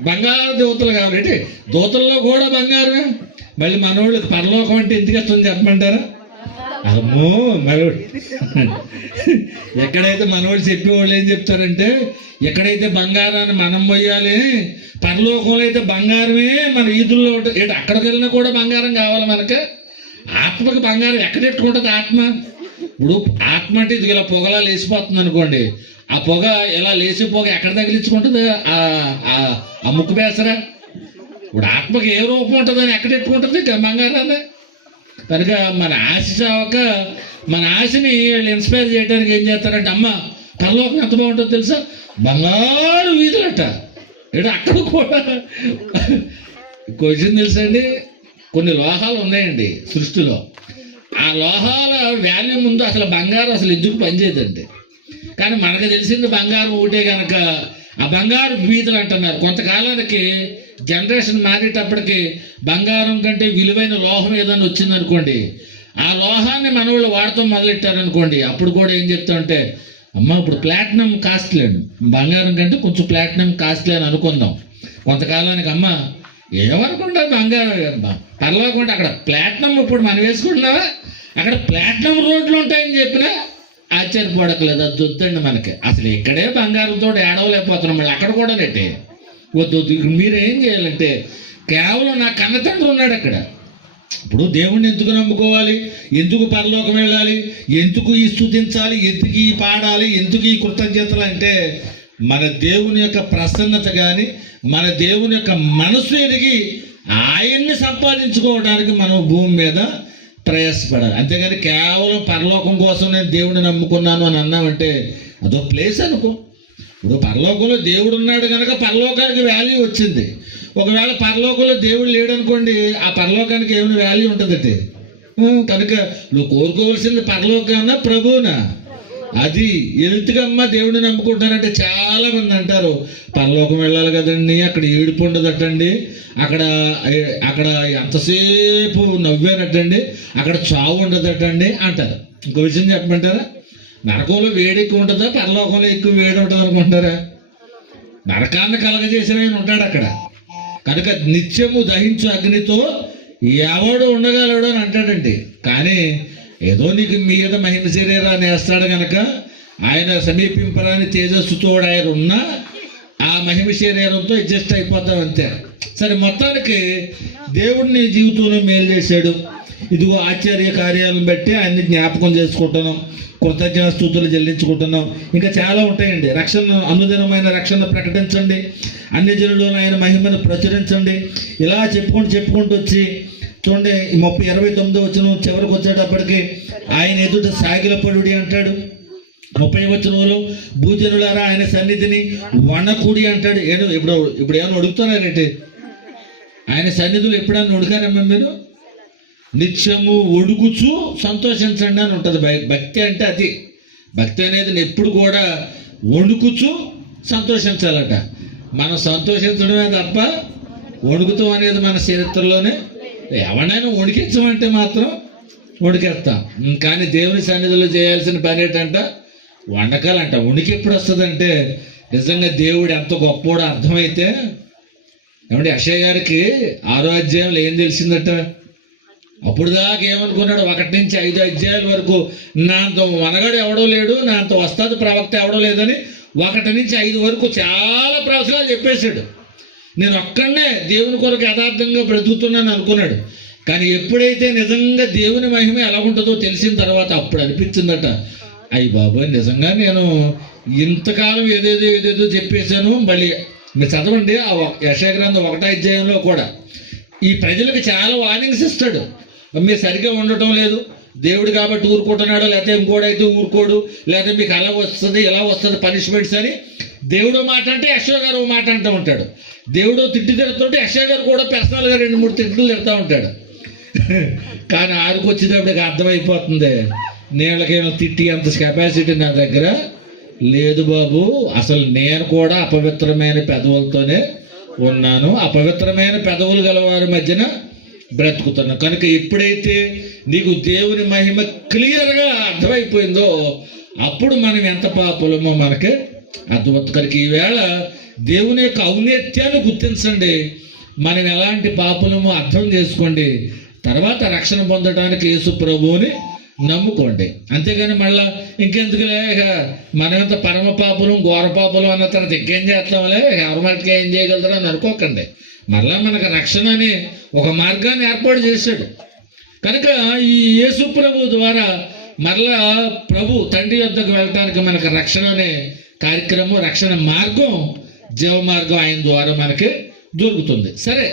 బంగారు దూతలు కావాలంటే దూతల్లో కూడా బంగారమే. మళ్ళీ మనోళ్ళకి పరలోకం అంటే ఎందుకు వస్తుంది చెప్పమంటారా? అమ్మో మనోడు ఎక్కడైతే మనోళ్ళు చెప్పేవాళ్ళు ఏం చెప్తారంటే, ఎక్కడైతే బంగారాన్ని మనం మొయ్యాలి, పరలోకంలో అయితే బంగారమే మన ఈదుల్లో ఉంటుంది. ఏంటి అక్కడికి వెళ్ళినా కూడా బంగారం కావాలి మనకి. ఆత్మకి బంగారం ఎక్కడెట్టుకుంటుంది ఆత్మ? ఇప్పుడు ఆత్మ అంటే ఇది ఇలా పొగలా లేచిపోతుంది అనుకోండి, ఆ పొగ ఎలా లేచి పొగ ఎక్కడ తగిలించుకుంటుంది? ఆ ముక్కు బేసరా. ఇప్పుడు ఆత్మకి ఏ రూపం ఉంటుందని ఎక్కడెట్టుకుంటుంది? బంగారాన్ని. కనుక మన ఆశ చావక మన ఆశని వీళ్ళు ఇన్స్పైర్ చేయడానికి ఏం చేస్తారంటే, అమ్మ పరలోకం ఎంత బాగుంటుందో తెలుసా, బంగారు వీధులట. అంటే అక్కడ కూడా క్వశ్చన్ తెలుసా అండి, కొన్ని లోహాలు ఉన్నాయండి సృష్టిలో, ఆ లోహాల వాల్యూ ముందు అసలు బంగారం అసలు ఎందుకు పనిచేయదండి. కానీ మనకు తెలిసింది బంగారం ఒకటే కనుక ఆ బంగారు వీధులు అంటున్నారు. కొంతకాలానికి జనరేషన్ మారేటప్పటికి బంగారం కంటే విలువైన లోహం ఏదైనా వచ్చిందనుకోండి, ఆ లోహాన్ని మన వాళ్ళు వాడటం మొదలెట్టారనుకోండి, అప్పుడు కూడా ఏం చెప్తామంటే, అమ్మ ఇప్పుడు ప్లాటినం కాస్ట్లీ అండి, బంగారం కంటే కొంచెం ప్లాటినం కాస్ట్లీ అని అనుకుందాం. కొంతకాలానికి అమ్మ ఏమనుకుంటారు బంగారం పర్లేకుండా అక్కడ ప్లాటినం ఇప్పుడు మనం వేసుకుంటున్నావా, అక్కడ ప్లాటినం రోడ్లు ఉంటాయని చెప్పినా ఆశ్చర్యపడకలేదు. అది వద్దండి మనకి. అసలు ఇక్కడే బంగారంతో ఏడవలేకపోతున్నాం, మళ్ళీ అక్కడ కూడా నెట్టే వద్దు. మీరేం చేయాలంటే, కేవలం నా కన్నతండ్రి ఉన్నాడు అక్కడ. ఇప్పుడు దేవుణ్ణి ఎందుకు నమ్ముకోవాలి, ఎందుకు పరలోకం వెళ్ళాలి, ఎందుకు ఈ స్తుతించాలి, ఎందుకు ఈ పాడాలి, ఎందుకు ఈ కృతజ్ఞతలు అంటే, మన దేవుని యొక్క ప్రసన్నత కానీ మన దేవుని యొక్క మనసు ఎరిగి ఆయన్ని సంపాదించుకోవడానికి మనం భూమి మీద ప్రయాసపడాలి. అంతేగాని కేవలం పరలోకం కోసం నేను దేవుడిని నమ్ముకున్నాను అని అన్నామంటే అదో ప్లేస్ అనుకో. ఇప్పుడు పరలోకంలో దేవుడు ఉన్నాడు కనుక పరలోకానికి వాల్యూ వచ్చింది. ఒకవేళ పరలోకంలో దేవుడు లేడు అనుకోండి, ఆ పరలోకానికి ఏమైనా వాల్యూ ఉంటుందంటే. కనుక నువ్వు కోరుకోవాల్సింది పరలోకన్నా ప్రభువునా? అది ఎందుకమ్మా దేవుడిని నమ్ముకుంటానంటే చాలా మంది అంటారు, పరలోకం వెళ్ళాలి కదండి, అక్కడ ఏడుపు ఉండదటండి, అక్కడ అక్కడ ఎంతసేపు నవ్వారటండి, అక్కడ చావు ఉండదటండి అంటారు. ఇంకో విషయం చెప్పమంటారా, నరకంలో వేడి ఎక్కువ ఉంటుందా, పరలోకంలో ఎక్కువ వేడి ఉంటుంది అనుకుంటారా? నరకాన్ని కలగజేసిన ఆయన ఉంటాడు అక్కడ. కనుక నిత్యము దహించు అగ్నితో ఎవడు ఉండగలడు అని అంటాడండి. కానీ ఏదో నీకు మీద మహిమ శరీరాన్ని వేస్తాడు కనుక ఆయన సమీపింపరాని తేజస్సుతో ఆయన ఉన్న ఆ మహిమ శరీరంతో అడ్జస్ట్ అయిపోతాం అంతే. సరే, మొత్తానికి దేవుడిని జీవితంలో మేలు చేశాడు. ఇదిగో ఆశ్చర్య కార్యాలను బట్టి ఆయన్ని జ్ఞాపకం చేసుకుంటున్నాం, కృతజ్ఞతాస్తుతులు చెల్లించుకుంటున్నాం. ఇంకా చాలా ఉంటాయండి. రక్షణ, అనుదినమైన రక్షణ ప్రకటించండి, అన్ని జనులను ఆయన మహిమను ప్రచురించండి. ఇలా చెప్పుకుంటూ వచ్చి చూడండి 29వ వచనం చివరికి వచ్చేటప్పటికి ఆయన ఎదుట సాగిలపడుడి అంటాడు. 30వ వచనంలో భూజనులారా ఆయన సన్నిధిని వణకుడి అంటాడు. ఇప్పుడు ఏమైనా అడుగుతున్నారంటే, ఆయన సన్నిధులు ఎప్పుడన్నా ఉడకారమ్మా మీరు? నిత్యము ఒడుగుచు సంతోషించండి అని ఉంటుంది. భక్తి అంటే అది. భక్తి అనేది ఎప్పుడు కూడా వణుకుచు సంతోషించాలట. మనం సంతోషించడమే తప్ప వణుకుతాం అనేది మన చరిత్రలోనే. ఎవరైనా వణికించమంటే మాత్రం ఉడికేస్తాం. కానీ దేవుని సన్నిధిలో చేయాల్సిన పని ఏంటంట? వండకాలంట. ఉనికి ఎప్పుడు వస్తుందంటే నిజంగా దేవుడు ఎంత గొప్పోడో అర్థమైతే. ఏమంటే యెషయా గారికి 6వ అధ్యాయంలో ఏం తెలిసిందట? అప్పుడు దాకా ఏమనుకున్నాడు? 1 నుంచి 5 అధ్యాయాల వరకు నా అంత వనగాడు ఎవడో లేడు, నా అంత వస్తాది ప్రవక్త ఎవడో లేదని 1 నుంచి 5 వరకు చాలా ప్రవచనాలు చెప్పేశాడు. నేను ఒక్కడనే దేవుని కొరకు యథార్థంగా బ్రతుకుతున్నాను అనుకున్నాడు. కానీ ఎప్పుడైతే నిజంగా దేవుని మహిమ ఎలా ఉంటుందో తెలిసిన తర్వాత అప్పుడు అనిపించిందట, అయ్యి బాబోయ్ నిజంగా నేను ఇంతకాలం ఏదేదో చెప్పేశాను. మళ్ళీ మీరు చదవండి ఆ యెషయా గ్రంథం 1వ అధ్యాయంలో కూడా ఈ ప్రజలకు చాలా వార్నింగ్స్ ఇస్తాడు. మీరు సరిగ్గా ఉండటం లేదు, దేవుడు కాబట్టి ఊరుకుంటున్నాడు, లేకపోతే ఇంకోడైతే ఊరుకోడు, లేకపోతే మీకు అలా వస్తుంది ఇలా వస్తుంది పనిష్మెంట్స్ అని దేవుడు మాట అంటే యెషయా గారు మాట అంటూ ఉంటాడు. దేవుడు తిట్టి తిడుతుంటే యెషయా గారు కూడా పర్సనల్గా 2-3 తిట్లు తిడతా ఉంటాడు. కానీ ఆడికి వచ్చేటప్పటికి అర్థమైపోతుంది, నీళ్ళకేమో తిట్టి అంత కెపాసిటీ నా దగ్గర లేదు బాబు. అసలు నేను కూడా అపవిత్రమైన పెదవులతోనే ఉన్నాను, అపవిత్రమైన పెదవులు గలవారి మధ్యన బ్రతుకుతున్నాను. కనుక ఎప్పుడైతే నీకు దేవుని మహిమ క్లియర్గా అర్థమైపోయిందో అప్పుడు మనం ఎంత పాపులమో మనకి అర్థమవుతుంది. కనుక ఈవేళ దేవుని యొక్క ఔన్నత్యాన్ని గుర్తించండి, మనం ఎలాంటి పాపులమో అర్థం చేసుకోండి. తర్వాత రక్షణ పొందడానికి యేసు ప్రభువుని నమ్ముకోండి. అంతేగాని మళ్ళా ఇంకెందుకులే మనమంత పరమ పాపులం ఘోర పాపులం అన్న తర్వాత ఇంకేం చేస్తాంలే ఎవరి మనకి ఏం చేయగలుగుతారో అని అనుకోకండి. మళ్ళా మనకు రక్షణ అని ఒక మార్గాన్ని ఏర్పాటు చేశాడు. కనుక ఈ యేసు ప్రభు ద్వారా మరలా ప్రభు తండ్రి వద్దకు వెళ్ళటానికి మనకు రక్షణ అనే కార్యక్రమం, రక్షణ మార్గం, జీవ మార్గం ఆయన ద్వారా మనకి దొరుకుతుంది. సరే,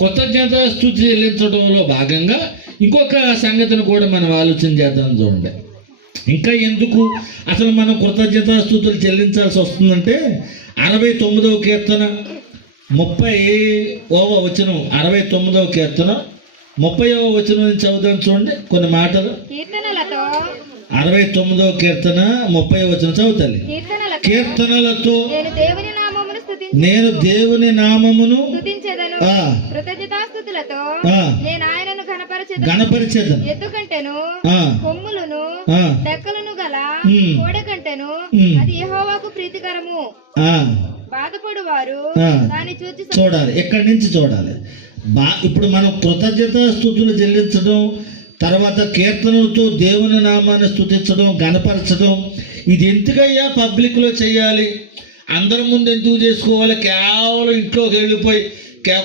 కృతజ్ఞత స్తుతి చెల్లించడంలో భాగంగా ఇంకొక సంగతిని కూడా మనం ఆలోచన చేద్దాం. చూడండి, ఇంకా ఎందుకు అసలు మనం కృతజ్ఞత స్తుతులు చెల్లించాల్సి వస్తుందంటే 69వ కీర్తన 30వ వచనం, 69వ కీర్తన 30వ వచనం నుంచి చదువుదాం. చూడండి కొన్ని మాటలు. 69వ కీర్తన 30వ వచనం చదువుతాలి. కీర్తనలతో నేను దేవుని నామమును గణపరిచెదను, ఎందుకంటేను కొమ్ములను డెక్కలను గల కోడ కంటెను అది యెహోవాకు ప్రీతికరము. బాధపడు వారు దాన్ని చూసి చూడాలి. ఎక్కడి నుంచి చూడాలి? ఇప్పుడు మనం కృతజ్ఞత స్తుతులు చెల్లించడం, తర్వాత కీర్తనలతో దేవుని నామాన్ని స్తుతించడం, గణపరచడం, ఇది ఎందుకయ్యా పబ్లిక్లో చేయాలి, అందరి ముందు ఎందుకు చేసుకోవాలి? కేవలం ఇంట్లోకి వెళ్ళిపోయి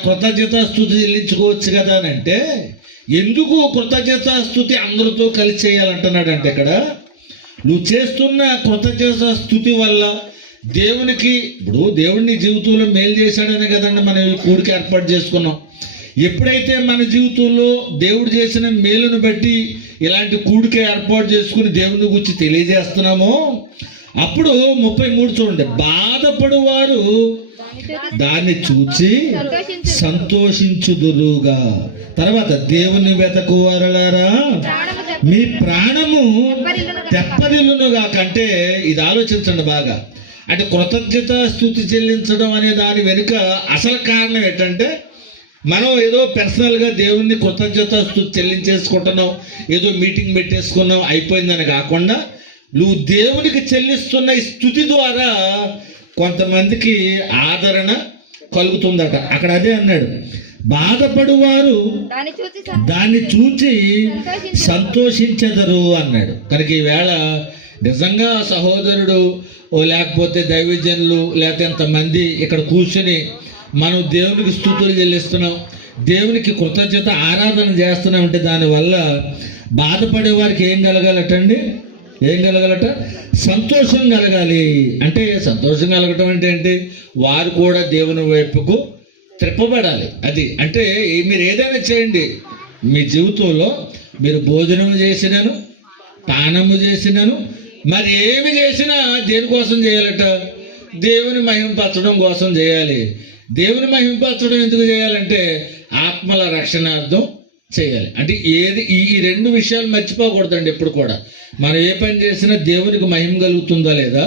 కృతజ్ఞత స్తుతి చెల్లించుకోవచ్చు కదా అని అంటే, ఎందుకు కృతజ్ఞత స్తుతి అందరితో కలిసి చేయాలంటున్నాడంటే, ఇక్కడ నువ్వు చేస్తున్న కృతజ్ఞత స్తుతి వల్ల దేవునికి, ఇప్పుడు దేవుడిని జీవితంలో మేలు చేశాడనే కదండి మనం ఈ కూడికి ఏర్పాటు చేసుకున్నాం. ఎప్పుడైతే మన జీవితంలో దేవుడు చేసిన మేలును బట్టి ఇలాంటి కూడిక ఏర్పాటు చేసుకుని దేవుని గురించి తెలియజేస్తున్నామో అప్పుడు 33 చూడండి, బాధపడువారు దాన్ని చూచి సంతోషించుదురుగా. తర్వాత దేవుని వెతకువారలారా మీ ప్రాణము తెప్పరిల్లునుగా. కంటే ఇది ఆలోచించండి బాగా. అంటే కృతజ్ఞత స్తుతి చెల్లించడం అనే దాని వెనుక అసలు కారణం ఏంటంటే, మనం ఏదో పర్సనల్గా దేవుణ్ణి కృతజ్ఞత స్తుతి చెల్లించేసుకుంటున్నాం, ఏదో మీటింగ్ పెట్టేసుకున్నాం అయిపోయిందని కాకుండా, నువ్వు దేవునికి చెల్లిస్తున్న ఈ స్తుతి ద్వారా కొంతమందికి ఆదరణ కలుగుతుందట. అక్కడ అదే అన్నాడు, బాధపడువారు దాన్ని చూచి సంతోషించెదరు అన్నాడు. కనుక ఈవేళ నిజంగా సహోదరుడు లేకపోతే దైవజనులు లేకపోతే ఎంతమంది ఇక్కడ కూర్చొని మనం దేవునికి స్తుతులు చెల్లిస్తున్నాం, దేవునికి కృతజ్ఞత ఆరాధన చేస్తున్నాం అంటే దానివల్ల బాధపడే వారికి ఏం కలగాలటండి? ఏం కలగాలట? సంతోషం కలగాలి. అంటే సంతోషం కలగటం అంటే ఏంటి? వారు కూడా దేవుని వైపుకు త్రిప్పబడాలి. అది అంటే మీరు ఏదైనా చేయండి మీ జీవితంలో, మీరు భోజనం చేసినాను, పానము చేసినాను, మరి ఏమి చేసినా దేనికోసం చేయాలట? దేవుని మహిమపరచడం కోసం చేయాలి. దేవుని మహిమపరచడం ఎందుకు చేయాలంటే ఆత్మల రక్షణార్థం చేయాలి. అంటే ఏది ఈ 2 విషయాలు మర్చిపోకూడదండి ఎప్పుడు కూడా. మనం ఏ పని చేసినా దేవునికి మహిమ కలుగుతుందా లేదా,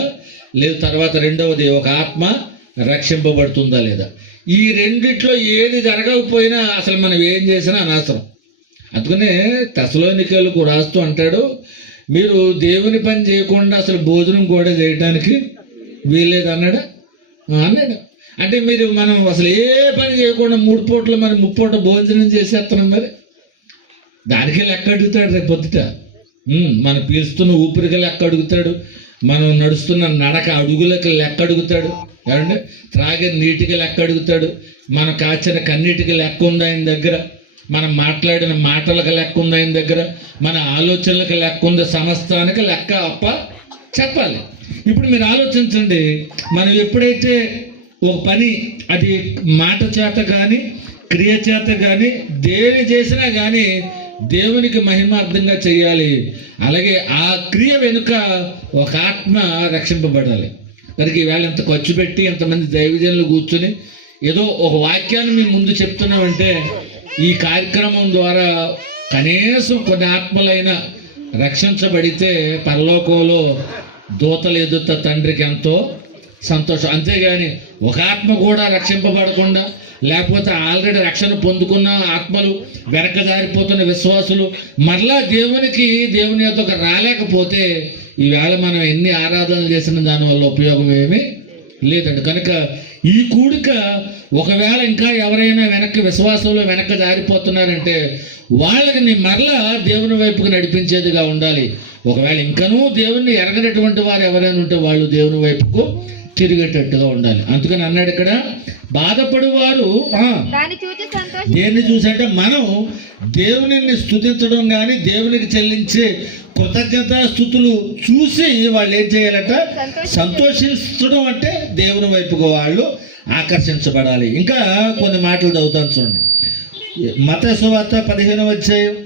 లేదు తర్వాత రెండవది ఒక ఆత్మ రక్షింపబడుతుందా లేదా. ఈ రెండిట్లో ఏది జరగకపోయినా అసలు మనం ఏం చేసినా అనవసరం. అందుకనే తెస్సలోనికైలకు రాస్తూ అంటాడు, మీరు దేవుని పని చేయకుండా అసలు భోజనం కూడా చేయడానికి వీల్లేదు అన్నాడు. అంటే మనం అసలు ఏ పని చేయకుండా 3 పూటలు మరి 3 పూట భోజనం చేసేస్తున్నాం. మరి దానికి లెక్క అడుగుతాడు రేపు పొద్దుట. మనం పీల్చుతున్న ఊపిరికి లెక్క అడుగుతాడు, మనం నడుస్తున్న నడక అడుగులకు లెక్క అడుగుతాడు, ఏమంటే త్రాగే నీటికి లెక్క అడుగుతాడు, మనం కాచిన కన్నీటికి లెక్క ఉంది ఆయన దగ్గర, మనం మాట్లాడిన మాటలకు లెక్క ఉంది ఆయన దగ్గర, మన ఆలోచనలకు లెక్క ఉంది, సమస్తానికి లెక్క అప్ప చెప్పాలి. ఇప్పుడు మీరు ఆలోచించండి, మనం ఎప్పుడైతే ఒక పని అది మాట చేత కానీ క్రియ చేత కానీ దేని చేసినా కానీ దేవునికి మహిమార్థంగా చేయాలి. అలాగే ఆ క్రియ వెనుక ఒక ఆత్మ రక్షింపబడాలి. దానికి ఈవేళ ఇంత ఖర్చు పెట్టి ఇంతమంది దైవజనులు కూర్చొని ఏదో ఒక వాక్యాన్ని మేము ముందు చెప్తున్నామంటే ఈ కార్యక్రమం ద్వారా కనీసం కొన్ని ఆత్మలైనా రక్షించబడితే పరలోకంలో దూతలు ఎదుట తండ్రికి ఎంతో సంతోషం. అంతేగాని ఒక ఆత్మ కూడా రక్షింపబడకుండా, లేకపోతే ఆల్రెడీ రక్షణ పొందుకున్న ఆత్మలు, వెనకదారిపోతున్న విశ్వాసులు మరలా దేవుని యొక్క రాలేకపోతే ఈవేళ మనం ఎన్ని ఆరాధనలు చేసిన దానివల్ల ఉపయోగం ఏమీ లేదండి. కనుక ఈ కూడిక ఒకవేళ ఇంకా ఎవరైనా విశ్వాసంలో వెనక్కి జారిపోతున్నారంటే వాళ్ళని మరలా దేవుని వైపుకు నడిపించేదిగా ఉండాలి. ఒకవేళ ఇంకనూ దేవుణ్ణి ఎరగనటువంటి వారు ఎవరైనా ఉంటే వాళ్ళు దేవుని వైపుకు తిరిగేటట్టుగా ఉండాలి. అందుకని అన్నాడు ఇక్కడ, బాధపడువారు దేన్ని చూసంటే మనం దేవుని స్తుతించడం కానీ దేవునికి చెల్లించే కృతజ్ఞతా స్తుతులు చూసి వాళ్ళు ఏం చేయాలట, సంతోషించడం అంటే దేవుని వైపుకు వాళ్ళు ఆకర్షించబడాలి. ఇంకా కొన్ని మాటలు చదువుతాను చూడండి. మత్తయి సువార్త 15వ అధ్యాయం.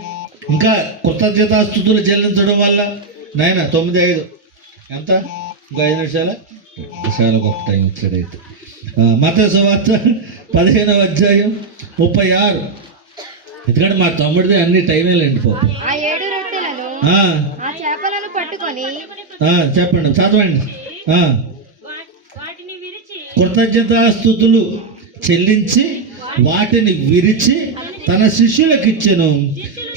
ఇంకా కృతజ్ఞతా స్తుతులు చెల్లించడం వల్ల నాయన 9:5 ఎంత, ఇంకా 5 నిమిషాలు, చాలా గొప్ప టైం ఇచ్చాడైతే. మత్తయి సువార్త 15వ అధ్యాయం 36. ఎందుకంటే మా తమ్ముడిది అన్ని టైమే ఎండిపోతాయి. చెప్పండి, చదవండి. కృతజ్ఞతాస్తుతులు చెల్లించి వాటిని విరిచి తన శిష్యులకు ఇచ్చెను.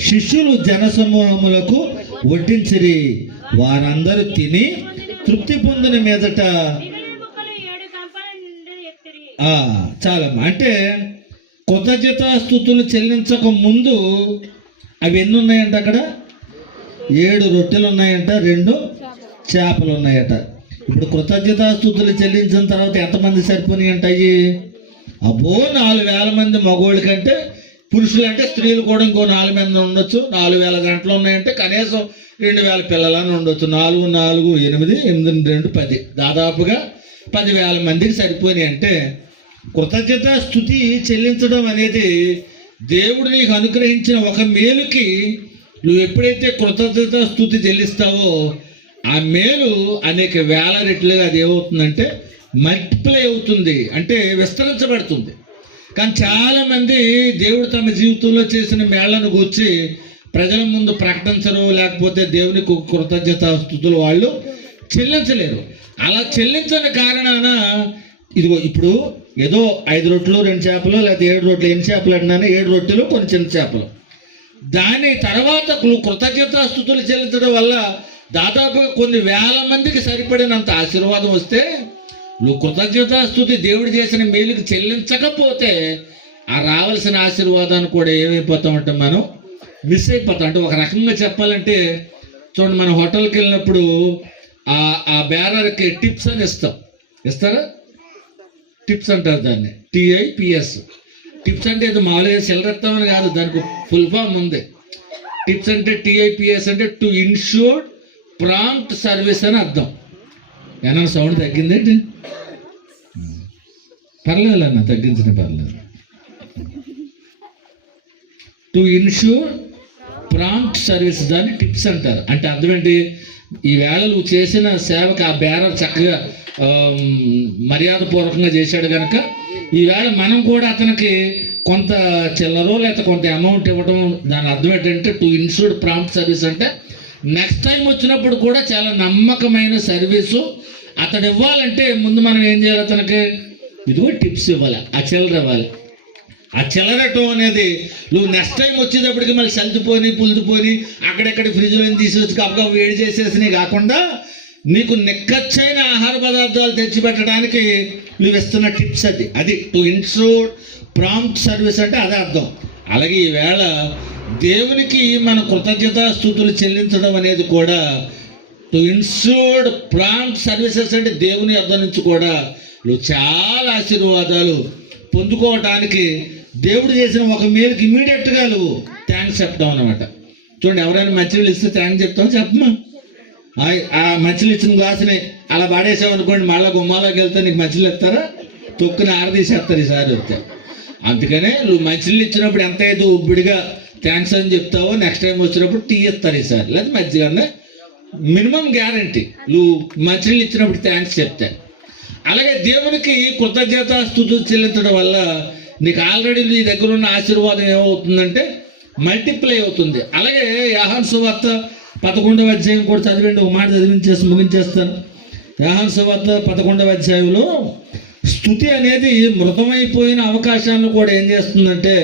శిష్యులు జనసమూహములకు వడ్డించిరి. వారందరూ తిని తృప్తి పొందిన మీదట చాలా అంటే కృతజ్ఞతాస్తుతులు చెల్లించక ముందు అవి ఎన్ని ఉన్నాయంట, అక్కడ 7 రొట్టెలు ఉన్నాయంట, 2 చేపలు ఉన్నాయట. ఇప్పుడు కృతజ్ఞతాస్తుతులు చెల్లించిన తర్వాత ఎంతమంది సరిపోయి అంటాయి? అబ్బో 4,000 మంది మగవాళ్ళ కంటే, పురుషులు అంటే స్త్రీలు కూడా ఇంకో 4 మంది ఉండొచ్చు. 4,000 గంటలు ఉన్నాయంటే కనీసం 2,000 పిల్లలని ఉండొచ్చు. 4, 4, 8, 8, 2, 10, దాదాపుగా 10,000 మందికి సరిపోయినాయి. అంటే కృతజ్ఞత స్తుతి చెల్లించడం అనేది దేవుడు నీకు అనుగ్రహించిన ఒక మేలుకి నువ్వు ఎప్పుడైతే కృతజ్ఞత స్తుతి చెల్లిస్తావో ఆ మేలు అనేక వేల రెట్లుగా అది ఏమవుతుందంటే మల్టిప్లై అవుతుంది, అంటే విస్తరించబడుతుంది. కానీ చాలామంది దేవుడు తమ జీవితంలో చేసిన మేళ్లను గూర్చి ప్రజల ముందు ప్రకటించరు, లేకపోతే దేవునికి కృతజ్ఞత స్తుతులు వాళ్ళు చెల్లించలేరు. అలా చెల్లించని కారణాన ఇదిగో ఇప్పుడు ఏదో 5 రొట్టెలు 2 చేపలు, లేకపోతే 7 రొట్టెలు, ఎన్ని చేపలు అంటున్నాను, 7 రొట్టెలు కొన్ని చిన్న చేపలు. దాని తర్వాత కృతజ్ఞతాస్తుతులు చెల్లించడం వల్ల దాదాపుగా కొన్ని వేల మందికి సరిపడినంత ఆశీర్వాదం వస్తే నువ్వు కృతజ్ఞతాస్తుతి దేవుడు చేసిన మేలుకి చెల్లించకపోతే ఆ రావాల్సిన ఆశీర్వాదాన్ని కూడా ఏమైపోతామంటే మనం మిస్ అయిపోతాం. అంటే ఒక రకంగా చెప్పాలంటే చూడండి, మన హోటల్కి వెళ్ళినప్పుడు ఆ బేరర్కి టిప్స్ అని ఇస్తారా? టిప్స్ అంటారు దాన్ని, TIPS. టిప్స్ అంటే ఇది మామూలుగా చిల్లరెత్తామని కాదు, దానికి ఫుల్ ఫామ్ ఉంది. టిప్స్ అంటే TIPS అంటే టు ఇన్షూర్ ప్రాంప్ట్ సర్వీస్ అని అర్థం. ఏమన్నా సౌండ్ తగ్గిందేంటి? పర్లేదు అన్న, తగ్గించిన పర్లేదు. టు ఇన్షూర్ ప్రాంప్ట్ సర్వీస్, దాన్ని టిప్స్ అంటారు. అంటే అర్థం ఏంటి? ఈవేళ నువ్వు చేసిన సేవకు ఆ బేరర్ చక్కగా మర్యాదపూర్వకంగా చేశాడు కనుక ఈవేళ మనం కూడా అతనికి కొంత చిల్లరో లేకపోతే కొంత అమౌంట్ ఇవ్వడం. దాని అర్థం ఏంటంటే టు ఇన్షూర్ ప్రాంప్ట్ సర్వీస్ అంటే నెక్స్ట్ టైం వచ్చినప్పుడు కూడా చాలా నమ్మకమైన సర్వీసు అతడు ఇవ్వాలంటే ముందు మనం ఏం చేయాలి? అతనికి ఇదిగో టిప్స్ ఇవ్వాలి, ఆ చిల్లర ఇవ్వాలి. ఆ చెలరటం అనేది నువ్వు నెక్స్ట్ టైం వచ్చేటప్పటికి మళ్ళీ సల్తిపోని పులిపోని అక్కడెక్కడ ఫ్రిడ్జ్లో తీసుకొచ్చి కప్పగా వేడి చేసేసినవి కాకుండా నీకు నిక్కచ్చైన ఆహార పదార్థాలు తెచ్చిపెట్టడానికి నువ్వు ఇస్తున్న టిప్స్ అది టు ఇన్షూర్ ప్రాంప్ట్ సర్వీస్ అంటే అదే అర్థం. అలాగే ఈవేళ దేవునికి మన కృతజ్ఞతాస్తుతులు చెల్లించడం అనేది కూడా టు ఇన్షూర్డ్ ప్రాంప్ట్ సర్వీసెస్ అంటే దేవుని యొద్ద నుంచి కూడా నువ్వు చాలా ఆశీర్వాదాలు పొందుకోవటానికి దేవుడు చేసిన ఒక మేలుకి ఇమీడియట్గా నువ్వు థ్యాంక్స్ చెప్తావు అన్నమాట. చూడండి, ఎవరైనా మంచినీళ్ళు ఇస్తే థ్యాంక్స్ చెప్తావు చెప్పమా. ఆ మంచినీళ్ళు ఇచ్చిన గ్లాసుని అలా పాడేసావు అనుకోండి, మళ్ళీ గుమ్మాలోకి వెళ్తే నీకు మంచినీళ్ళు ఇస్తారా? తొక్కుని ఆరదీసేస్తారు ఈసారి వస్తే. అందుకనే నువ్వు మంచినీళ్ళు ఇచ్చినప్పుడు ఎంత అయితే ఉబ్బిడిగా థ్యాంక్స్ అని చెప్తావో నెక్స్ట్ టైం వచ్చినప్పుడు టీ ఇస్తారు ఈసారి, లేదా మజ్జిగ అన్న మినిమం గ్యారంటీ నువ్వు మంచినీళ్ళు ఇచ్చినప్పుడు థ్యాంక్స్ చెప్తే. అలాగే దేవునికి కృతజ్ఞతాస్తుతులు చెల్లించడం వల్ల నీకు ఆల్రెడీ నీ దగ్గర ఉన్న ఆశీర్వాదం ఏమవుతుందంటే మల్టిప్లై అవుతుంది. అలాగే యోహాను సువార్త 11వ అధ్యాయం కూడా చదివండి, ఒక మాట ముగించేస్తాను. యోహాను సువార్త 11వ అధ్యాయంలో స్తుతి అనేది మృతమైపోయిన అవకాశాలను కూడా ఏం చేస్తుందంటే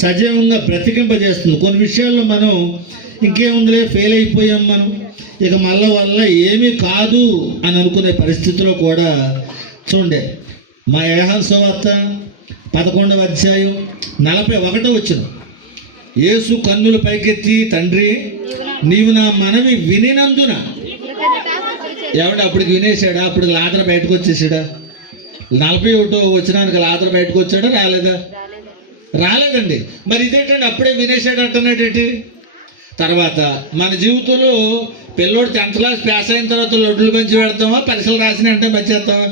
సజీవంగా బ్రతికింపజేస్తుంది. కొన్ని విషయాల్లో మనం ఇంకేముందిలే ఫెయిల్ అయిపోయాం మనం, ఇక మళ్ళీ వల్ల ఏమీ కాదు అని అనుకునే పరిస్థితిలో కూడా చూడండి, మా యోహాను సువార్త 11వ అధ్యాయం 41వ వచనం, యేసు కన్నులు పైకెత్తి తండ్రి నీవు నా మనవి వినినందున. ఎవడు అప్పటికి వినేశాడా? అప్పుడు లాదర బయటకు వచ్చేసాడా? 41వ వచనానికి లాదర బయటకు వచ్చాడా? రాలేదండి. మరి ఇదేంటండి అప్పుడే వినేశాడు అంటున్నాడేంటి? తర్వాత మన జీవితంలో పిల్లోడు 10th క్లాస్ పాస్ అయిన తర్వాత లడ్డులు పంచి పెడతామా, పరీక్షలు రాసిన అంటే పంచేస్తామా?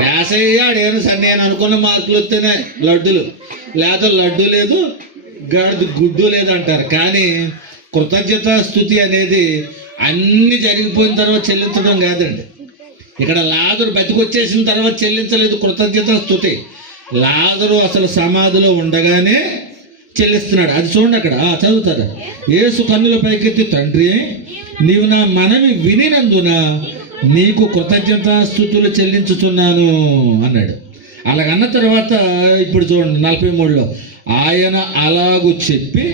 పాస్ అయ్యాడు ఏమో సార్ నేను అనుకున్న మార్కులు వస్తేనే లడ్డులు, లేదా లడ్డు లేదు గాడిద గుడ్డు లేదు అంటారు. కానీ కృతజ్ఞతాస్తుతి అనేది అన్ని జరిగిపోయిన తర్వాత చెల్లించడం కాదండి. ఇక్కడ లాజరు బతికొచ్చేసిన తర్వాత చెల్లించలేదు కృతజ్ఞతాస్తుతి. లాజరు అసలు సమాధిలో ఉండగానే చెల్లిస్తున్నాడు. అది చూడండి, అక్కడ చదువుతారు, యేసు కన్నుల పైకెత్తి తండ్రి నీవు నా మనవి వినినందున నీకు కృతజ్ఞతాస్తుతులు చెల్లించుతున్నాను అన్నాడు. అలాగన్న తర్వాత ఇప్పుడు చూడండి 43లో ఆయన అలాగూ చెప్పి,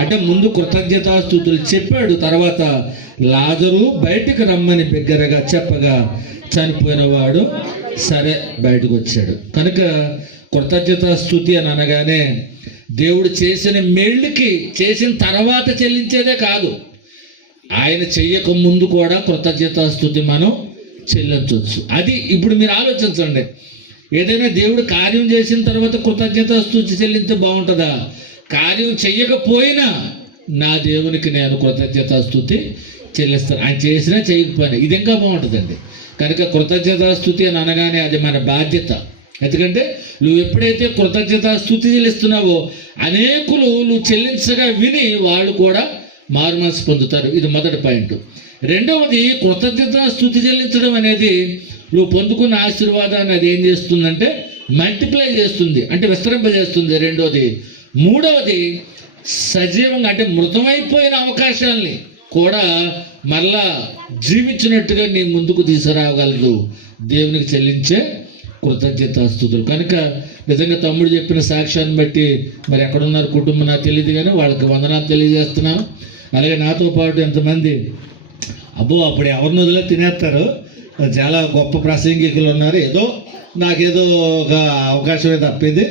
అంటే ముందు కృతజ్ఞతాస్తుతులు చెప్పాడు, తర్వాత లాజరు బయటికి రమ్మని బిగ్గరగా చెప్పగా చనిపోయిన వాడు సరే బయటకు వచ్చాడు. కనుక కృతజ్ఞతాస్తుతి అని అనగానే దేవుడు చేసిన మేళ్ళకి చేసిన తర్వాత చెల్లించేదే కాదు, ఆయన చెయ్యక ముందు కూడా కృతజ్ఞతాస్తుతి మనం చెల్లించవచ్చు. అది ఇప్పుడు మీరు ఆలోచించండి, ఏదైనా దేవుడు కార్యం చేసిన తర్వాత కృతజ్ఞతాస్తుతి చెల్లించే బాగుంటుందా? కార్యం చెయ్యకపోయినా నా దేవునికి నేను కృతజ్ఞతాస్తుతి చెల్లిస్తాను, ఆయన చేసినా చేయకపోయినా. ఇది ఇంకా బాగుంటుందండి. కనుక కృతజ్ఞతాస్తుతి అని అనగానే అది మన బాధ్యత. ఎందుకంటే నువ్వు ఎప్పుడైతే కృతజ్ఞతాస్తుతి చెల్లిస్తున్నావో అనేకులు నువ్వు చెల్లించగా విని వాళ్ళు కూడా మారు మనసు పొందుతారు. ఇది మొదటి పాయింట్. రెండవది, కృతజ్ఞతాస్తుతి చెల్లించడం అనేది నువ్వు పొందుకున్న ఆశీర్వాదాన్ని అది ఏం చేస్తుందంటే మల్టిప్లై చేస్తుంది, అంటే విస్తరింపజేస్తుంది. రెండవది. మూడవది, సజీవంగా అంటే మృతమైపోయిన అవకాశాలని కూడా మళ్ళా జీవించినట్టుగా నీ ముందుకు తీసుకురాగలదు దేవునికి చెల్లించే కృతజ్ఞతాస్తుతులు. కనుక నిజంగా తమ్ముడు చెప్పిన సాక్ష్యాన్ని బట్టి మరి ఎక్కడున్నారు కుటుంబం నాకు తెలియదు, కానీ వాళ్ళకి వందనాలు తెలియజేస్తున్నాను. అలాగే నాతో పాటు ఎంతమంది అబ్బో అప్పుడు ఎవరిని వదిలే తినేస్తారు, చాలా గొప్ప ప్రసంగికులు ఉన్నారు. నాకేదో ఒక అవకాశమే తప్పింది,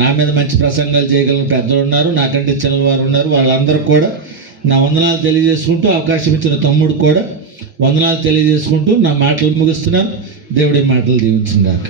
నా మీద మంచి ప్రసంగాలు చేయగలిగిన పెద్దలు ఉన్నారు, నాకంటే చిన్నవారు ఉన్నారు. వాళ్ళందరూ కూడా నా వందనాలు తెలియజేసుకుంటూ, అవకాశం ఇచ్చిన తమ్ముడు కూడా వందనాలు తెలియజేసుకుంటూ నా మాటలు ముగిస్తున్నాను. దేవుడి మాటలు దీవించుగాక.